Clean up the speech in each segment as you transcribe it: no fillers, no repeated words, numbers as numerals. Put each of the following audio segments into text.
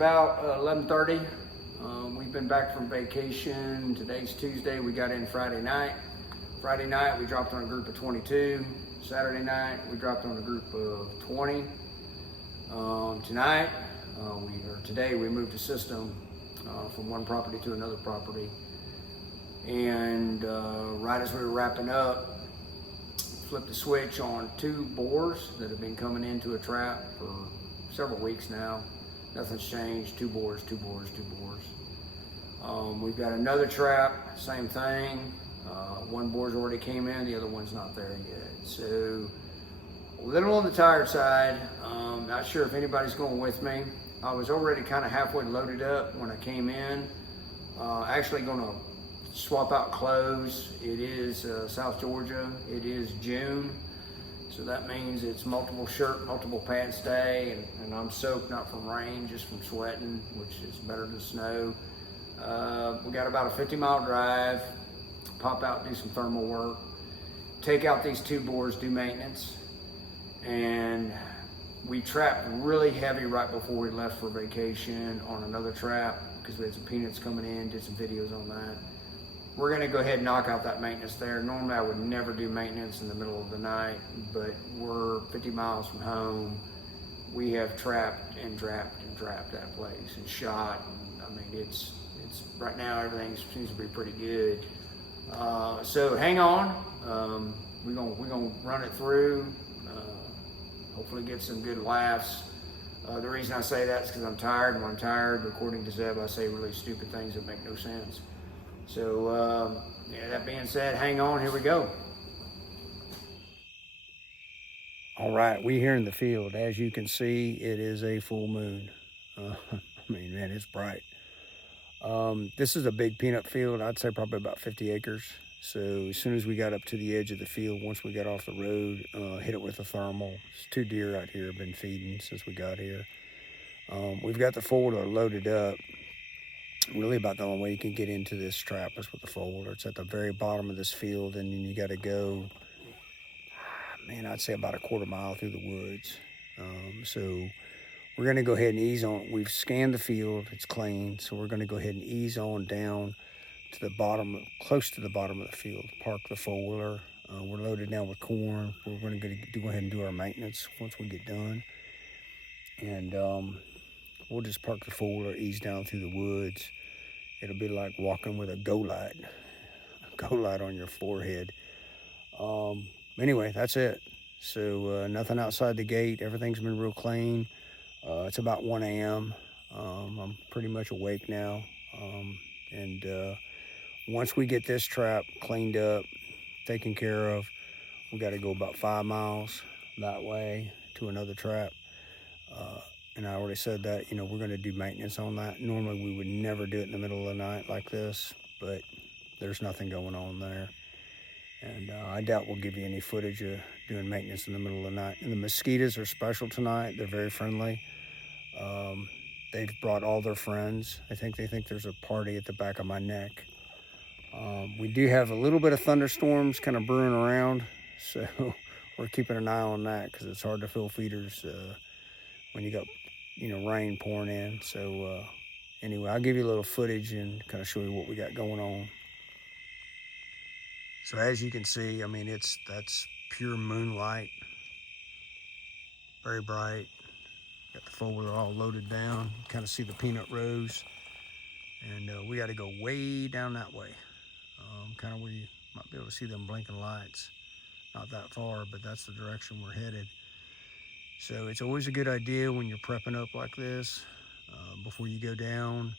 about 11:30. We've been back from vacation. Today's Tuesday. We got in Friday night. Friday night we dropped on a group of 22. Saturday night we dropped on a group of 20. Today we moved the system from one property to another property. And right as we were wrapping up, flipped the switch on 2 boars that have been coming into a trap for several weeks now. Nothing's changed. 2 boars, 2 boars, 2 boars. We've got another trap, same thing. One boar's already came in, the other one's not there yet. So a little on the tired side. Not sure if anybody's going with me. I was already kind of halfway loaded up when I came in. Actually going to swap out clothes. It is South Georgia. It is June. So that means it's multiple shirt, multiple pants day, and I'm soaked not from rain, just from sweating, which is better than snow. We got about a 50-mile drive, pop out, do some thermal work, take out these 2 boars, do maintenance, and we trapped really heavy right before we left for vacation on another trap because we had some peanuts coming in, did some videos on that. We're gonna go ahead and knock out that maintenance there. Normally I would never do maintenance in the middle of the night, but we're 50 miles from home. We have trapped and trapped and trapped that place and shot. And, I mean, it's right now everything seems to be pretty good. So hang on. We're gonna run it through. Hopefully get some good laughs. The reason I say that is because I'm tired, and when I'm tired, according to Zeb, I say really stupid things that make no sense. So, yeah, that being said, hang on, here we go. All right, we here in the field. As you can see, it is a full moon. I mean, man, it's bright. This is a big peanut field. I'd say probably about 50 acres. So as soon as we got up to the edge of the field, once we got off the road, hit it with a thermal. There's 2 deer out here have been feeding since we got here. We've got the folder loaded up. Really about the only way you can get into this trap is with the folder. It's at the very bottom of this field, and then you got to go, man, I'd say about a quarter mile through the woods. So we're going to go ahead and ease on. We've scanned the field. It's clean. So we're going to go ahead and ease on down to the bottom, close to the bottom of the field. Park the four-wheeler. We're loaded down with corn. We're going to go ahead and do our maintenance once we get done. And we'll just park the four-wheeler, ease down through the woods. It'll be like walking with a go light on your forehead. Anyway, that's it. So nothing outside the gate. Everything's been real clean. It's about 1 a.m. I'm pretty much awake now. And once we get this trap cleaned up, taken care of, we got to go about 5 miles that way to another trap. And I already said that, you know, we're going to do maintenance on that. Normally we would never do it in the middle of the night like this, but there's nothing going on there. And I doubt we'll give you any footage of doing maintenance in the middle of the night. And the mosquitoes are special tonight. They're very friendly. They've brought all their friends. I think they think there's a party at the back of my neck. We do have a little bit of thunderstorms kind of brewing around, so we're keeping an eye on that because it's hard to fill feeders when you got, you know, rain pouring in. So anyway, I'll give you a little footage and kind of show you what we got going on. So as you can see, I mean, that's pure moonlight, very bright. Got the four-wheeler all loaded down. You kind of see the peanut rows, and we got to go way down that way, kind of where you might be able to see them blinking lights. Not that far, but that's the direction we're headed. So it's always a good idea when you're prepping up like this, before you go down,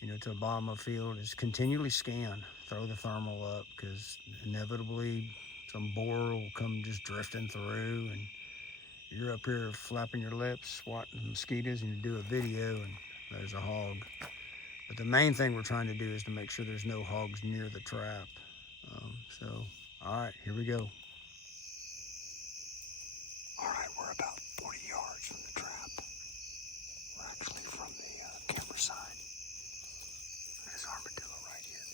you know, to the bottom of the field, is continually scan, throw the thermal up, because inevitably some boar will come just drifting through, and you're up here flapping your lips, swatting mosquitoes, and you do a video, and there's a hog. But the main thing we're trying to do is to make sure there's no hogs near the trap. So, all right, here we go. All right, we're about 40 yards from the trap. We're actually from the camera side. There's armadillo right here.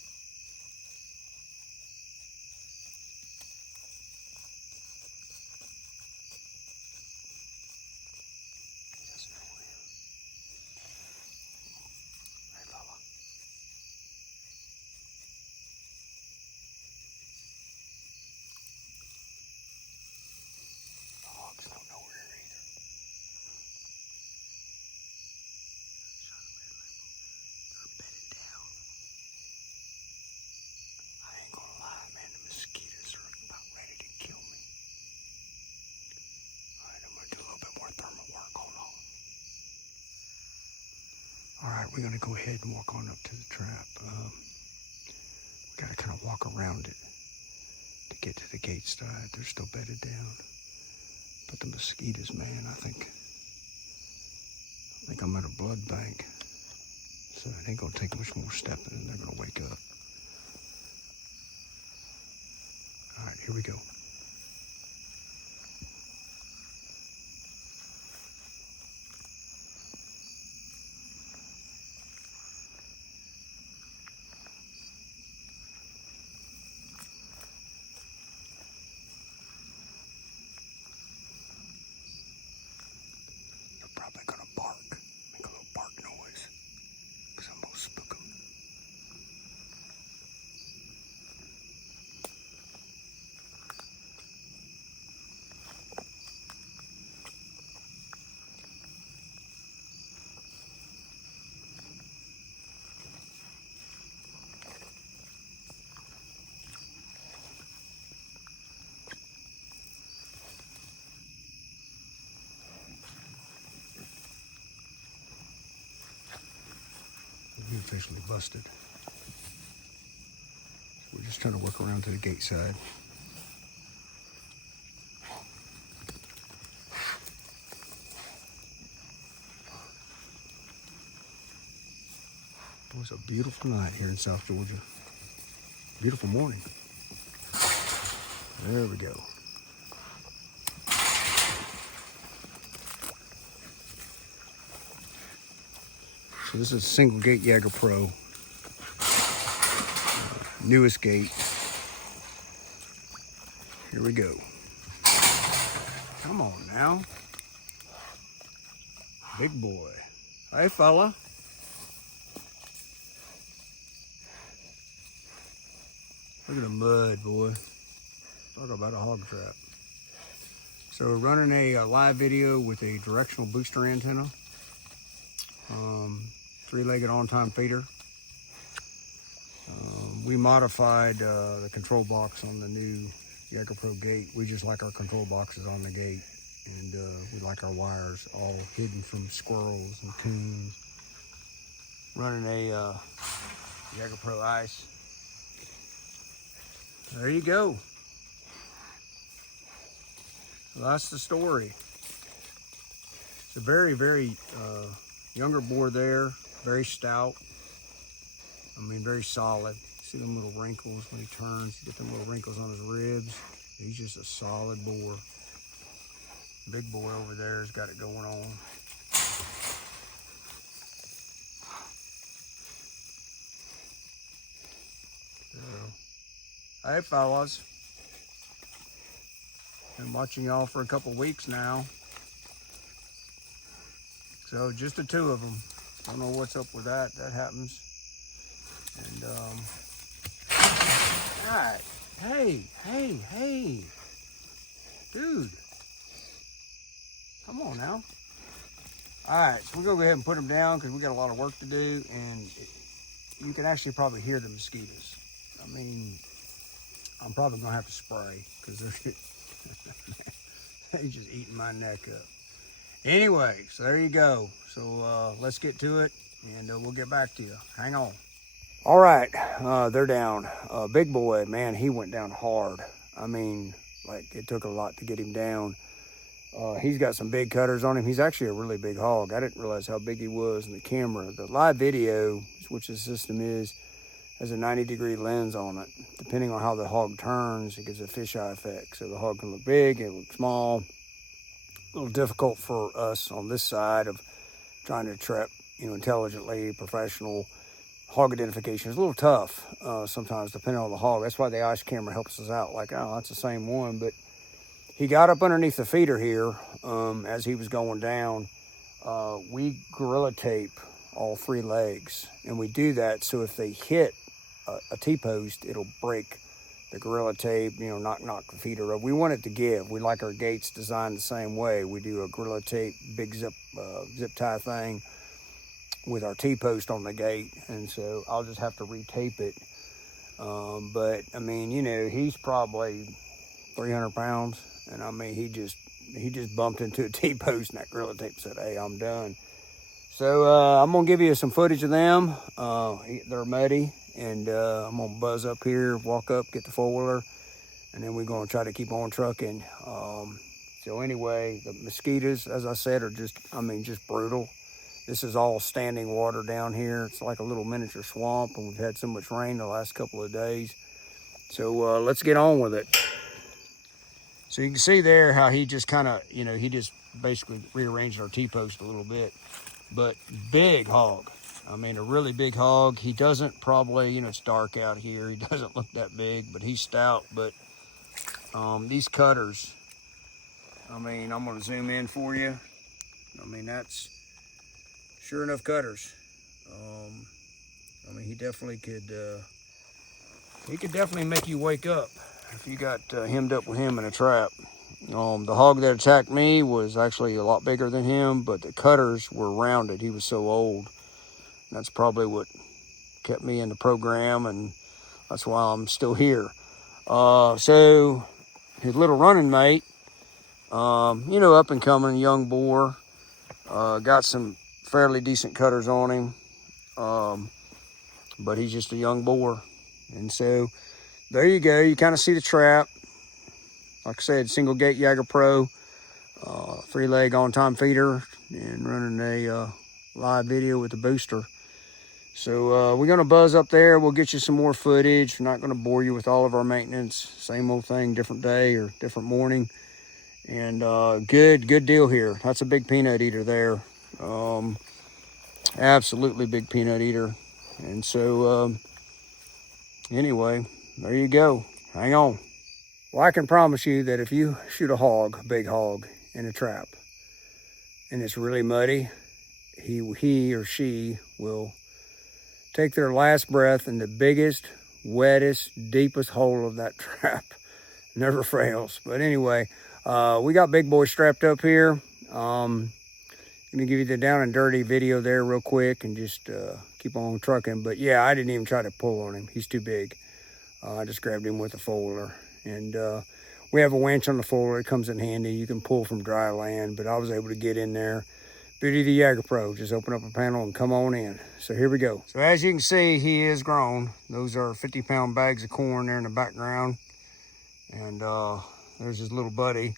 He doesn't know we're here. All right, we're gonna go ahead and walk on up to the trap. We gotta kind of walk around it to get to the gate side. They're still bedded down. But the mosquitoes, man, I think I'm at a blood bank. So it ain't gonna take much more stepping and they're gonna wake up. All right, here we go. They're probably gonna bark, make a little bark noise, because I'm gonna spook them. We're officially busted. We're just trying to work around to the gate side. It was a beautiful night here in South Georgia. Beautiful morning. There we go. So this is a single gate Jaeger Pro. Newest gate. Here we go. Come on now. Big boy. Hey fella. Look at the mud, boy. Talk about a hog trap. So we're running a live video with a directional booster antenna. 3-legged on-time feeder. We modified the control box on the new Jaeger Pro gate. We just like our control boxes on the gate. And we like our wires all hidden from squirrels and coons. Running a Jaeger Pro ice. There you go. Well, that's the story. It's a very, very younger boar there. Very stout. I mean, very solid. See them little wrinkles when he turns. You get them little wrinkles on his ribs. He's just a solid boar. Big boy over there has got it going on. So, hey fellas. Been watching y'all for a couple weeks now. So just the two of them. Don't know what's up with that. That happens. And God, hey, dude, come on now. All right, so we're gonna go ahead and put them down because we got a lot of work to do, and you can actually probably hear the mosquitoes. I mean, I'm probably gonna have to spray because they're just eating my neck up. Anyway, so there you go. So let's get to it, and we'll get back to you. Hang on. All right, they're down. Big boy, man, he went down hard. I mean, like, it took a lot to get him down. He's got some big cutters on him. He's actually a really big hog. I didn't realize how big he was in the camera. The live video, which the system is, has a 90-degree lens on it. Depending on how the hog turns, it gives a fisheye effect. So the hog can look big, it can look small. A little difficult for us on this side of trying to trap, intelligently, professional. Hog identification is a little tough sometimes, depending on the hog. That's why the ice camera helps us out. Like, oh, that's the same one. But he got up underneath the feeder here as he was going down. We gorilla tape all 3 legs. And we do that so if they hit a T-post, it'll break the gorilla tape, knock the feeder up. We want it to give. We like our gates designed the same way. We do a gorilla tape, big zip tie thing with our T-post on the gate, and so I'll just have to retape it. But I mean, he's probably 300 pounds, and I mean, he just bumped into a T-post, and that gorilla tape said, "Hey, I'm done." So I'm gonna give you some footage of them. They're muddy, and I'm gonna buzz up here, walk up, get the 4-wheeler, and then we're gonna try to keep on trucking. So anyway, the mosquitoes, as I said, are just brutal. This is all standing water down here. It's like a little miniature swamp, and we've had so much rain the last couple of days. So let's get on with it. So you can see there how he just kind of, he just basically rearranged our T-post a little bit. But big hog. I mean, a really big hog. He doesn't probably, it's dark out here. He doesn't look that big, but he's stout. But these cutters, I'm going to zoom in for you. That's sure enough cutters. He definitely could, he could definitely make you wake up if you got hemmed up with him in a trap. The hog that attacked me was actually a lot bigger than him, but the cutters were rounded. He was so old. That's probably what kept me in the program, and that's why I'm still here. So his little running mate, up and coming, young boar, got some fairly decent cutters on him, but he's just a young boar. And so there you go. You kind of see the trap. Like I said, single gate Jager Pro, 3-leg on-time feeder, and running a live video with the booster. So we're gonna buzz up there. We'll get you some more footage. We're not gonna bore you with all of our maintenance. Same old thing, different day or different morning. And good deal here. That's a big peanut eater there. Absolutely big peanut eater. And so anyway, there you go. Hang on. Well, I can promise you that if you shoot a hog, a big hog, in a trap, and it's really muddy, he or she will take their last breath in the biggest, wettest, deepest hole of that trap. Never fails. But anyway, we got big boy strapped up here. I'm gonna give you the down and dirty video there real quick and just keep on trucking. But yeah, I didn't even try to pull on him. He's too big. I just grabbed him with a 4-wheeler. And we have a winch on the 4-wheeler. It comes in handy. You can pull from dry land, but I was able to get in there. Beauty of the Jager Pro. Just open up a panel and come on in. So here we go. So as you can see, he is grown. Those are 50-pound bags of corn there in the background. And there's his little buddy.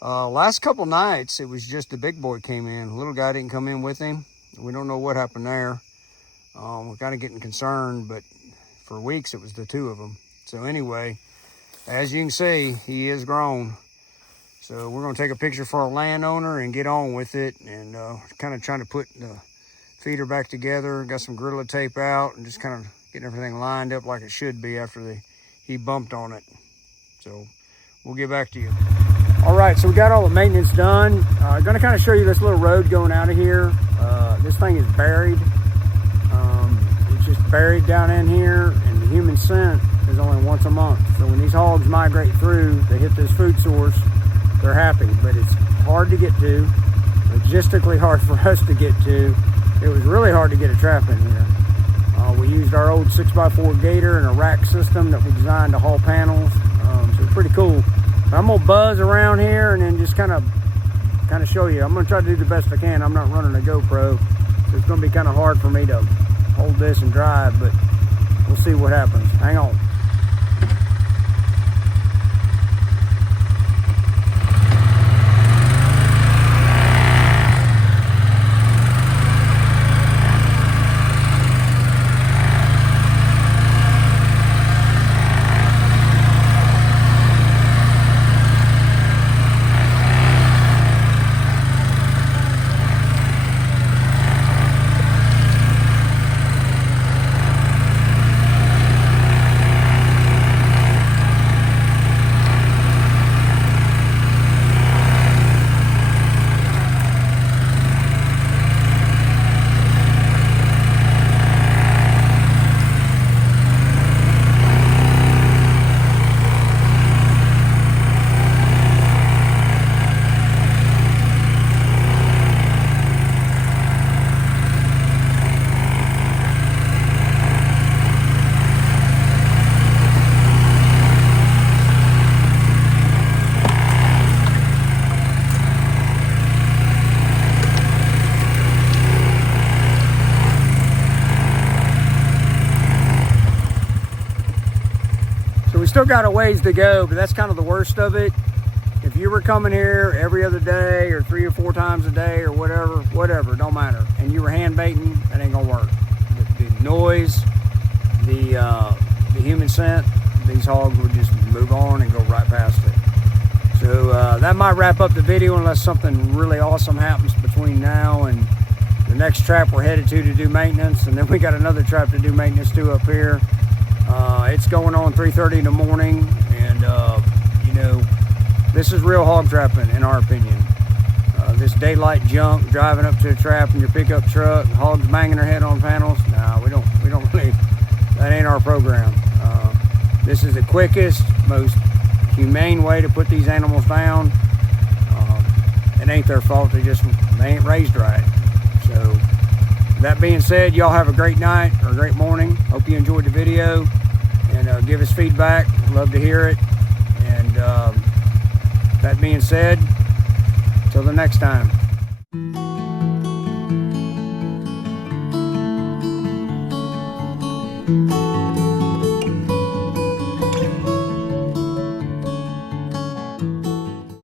Last couple nights, it was just the big boy came in. The little guy didn't come in with him. We don't know what happened there. We're kind of getting concerned, but for weeks it was the two of them. So anyway, as you can see, he is grown. So we're gonna take a picture for our landowner and get on with it, and kind of trying to put the feeder back together. Got some Gorilla Tape out and just kind of getting everything lined up like it should be after he bumped on it. So we'll get back to you. All right, so we got all the maintenance done. I'm gonna kind of show you this little road going out of here. This thing is buried. It's just buried down in here, and the human scent is only once a month. So when these hogs migrate through, they hit this food source, they're happy, but it's hard to get to, logistically hard for us to get to. It was really hard to get a trap in here. We used our old 6x4 gator and a rack system that we designed to haul panels. So it's pretty cool. But I'm gonna buzz around here and then just kind of show you. I'm gonna try to do the best I can. I'm not running a GoPro, so it's gonna be kind of hard for me to hold this and drive, but we'll see what happens. Hang on. still got a ways to go, but that's kind of the worst of it. If you were coming here every other day or 3 or 4 times a day or whatever, don't matter, and you were hand baiting, that ain't gonna work. The noise, the human scent, these hogs would just move on and go right past it. So that might wrap up the video unless something really awesome happens between now and the next trap we're headed to do maintenance, and then we got another trap to do maintenance to up here. It's going on 3:30 in the morning, and you know, this is real hog trapping in our opinion. This daylight junk, driving up to a trap in your pickup truck, hogs banging their head on panels. Nah, we don't really, that ain't our program. This is the quickest, most humane way to put these animals down. It ain't their fault, they ain't raised right. So that being said, y'all have a great night or a great morning. Hope you enjoyed the video, and give us feedback. Love to hear it. And that being said, till the next time.